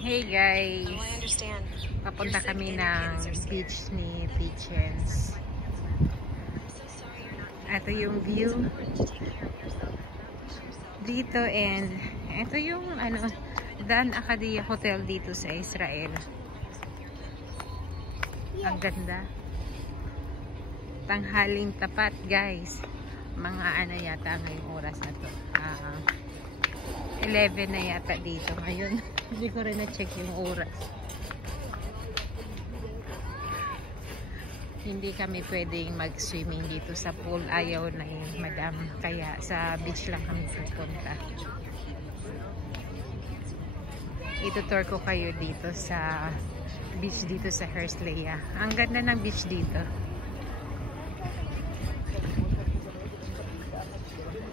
Hey guys, papunta kami ng beach ni Peachens. Ito yung view dito, and ito yung Dan Acadia Hotel dito sa Israel. Ang ganda. Tanghaling tapat guys. Mga yata ngayong oras na to. 11 na yata dito ngayon. Hindi ko rin na-check yung oras. Hindi kami pwedeng mag-swimming dito sa pool. Ayaw na yung madam. Kaya sa beach lang kami pupunta. Itutour ko kayo dito sa beach dito sa Herzliya. Ang ganda ng beach dito.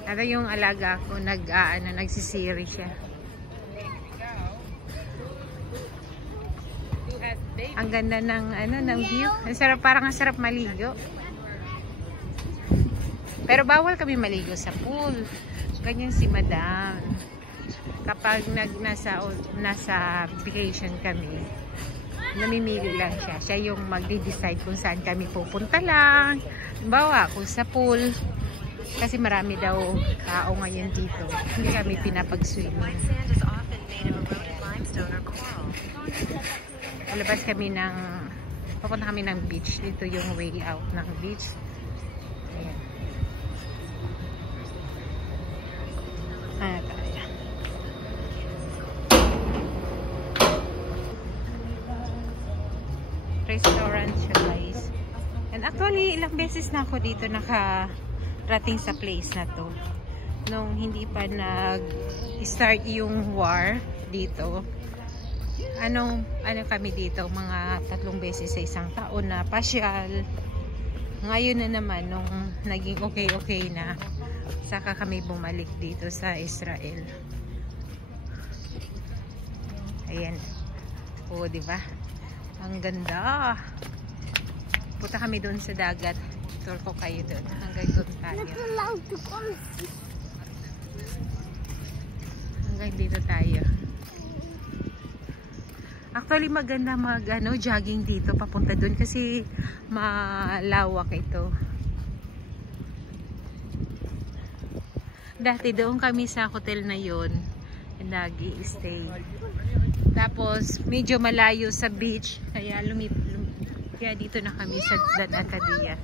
Ano yung alaga ko nagsisiri siya. Ang ganda ng view. Ang sarap, parang ang sarap maligo. Pero bawal kami maligo sa pool. Ganyan si Madam. Kapag nasa vacation kami, namimili lang siya. Siya yung magde-decide kung saan kami pupunta lang. Bawa kung sa pool. Kasi marami daw tao ngayon dito. Hindi kami pinapag-swimming. Palabas kami papunta kami ng beach. Dito yung way out ng beach. Ayan. Tayo. Restaurant siya guys. And actually, ilang beses na ako dito rating sa place na to nung hindi pa nag-start yung war dito. Ano kami dito, mga 3 beses sa isang taon na pasyal. Ngayon na naman nung naging okay na, saka kami bumalik dito sa Israel. Ayan. Oo, di ba? Ang ganda. Punta kami doon sa dagat. Tour ko kayo doon. Hanggang doon tayo. Hanggang dito tayo. Actually maganda jogging dito papunta doon kasi malawak ito. Dati doon kami sa hotel na yon nag-i-stay. Tapos medyo malayo sa beach kaya kaya dito na kami sa Dan Acadia.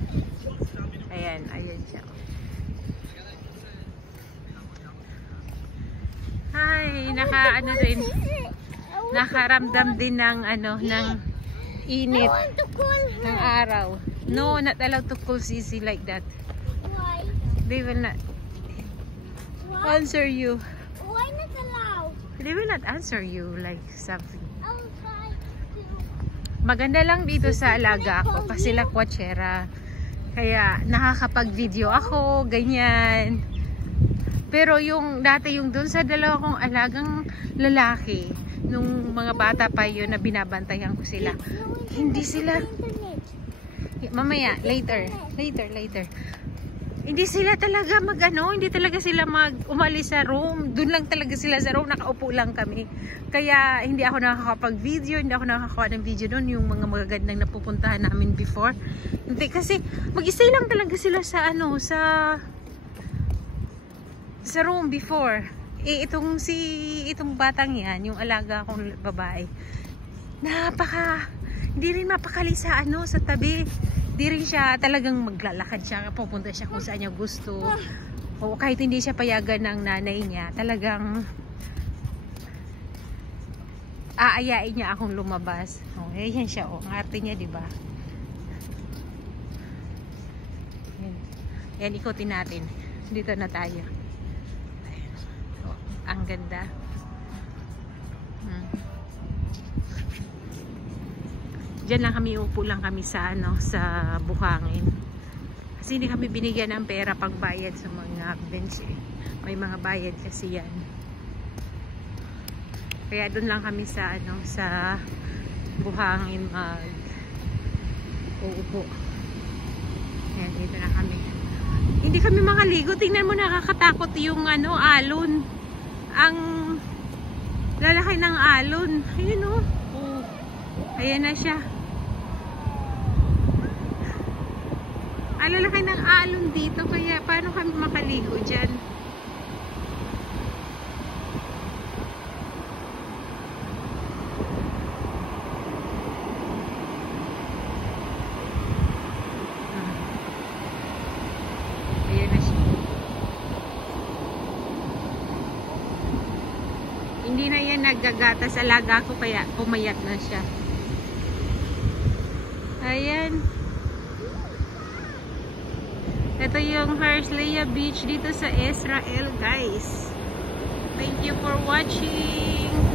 Ayan siya. Hi, nakaramdam din ng init ng araw. No, not allowed to cool CC like that. Why? They will not answer you. Why not allowed? They will not answer you like something. I'll try to. Maganda lang dito sa alaga ko kasi lakwatsera. Kaya nakakapag-video ako, ganyan. Pero dati yung doon sa dalawa kong alagang lalaki, nung mga bata pa yun na binabantayan ko sila. Hindi sila, mamaya, later. Hindi sila talaga hindi talaga sila umalis sa room. Doon lang talaga sila sa room, nakaupo lang kami. Kaya hindi ako nakakapag-video, hindi ako nakakakuha ng video doon, yung mga magagandang napupuntahan namin before. Hindi, kasi mag-stay lang talaga sila sa sa room before. Itong batang yan, yung alaga kong babae, hindi rin mapakali sa tabi. Di rin siya talagang maglalakad siya, pupunta siya kung saan niya gusto. O kahit hindi siya payagan ng nanay niya, talagang aayain niya akong lumabas. O, yan siya, ang arte niya, di ba? Yan, ikutin natin. Dito na tayo. O, ang ganda. Diyan lang kami, upo lang kami sa buhangin. Kasi hindi kami binigyan ng pera pagbayad sa mga bench eh. May mga bayad kasi yan. Kaya doon lang kami sa buhangin uupo. Ayan, dito na kami. Hindi kami makaligo. Tingnan mo, nakakatakot yung alon. Lalaki ng alon. Ayun o. Ayan na siya. Ang lalaki ng alon dito. Kaya paano kami makaligo dyan? Ayan na siya. Hindi na yan naggagatas. Alaga ko kaya pumayat na siya. Ayan. Ito yung Herzliya Beach dito sa Israel, guys. Thank you for watching.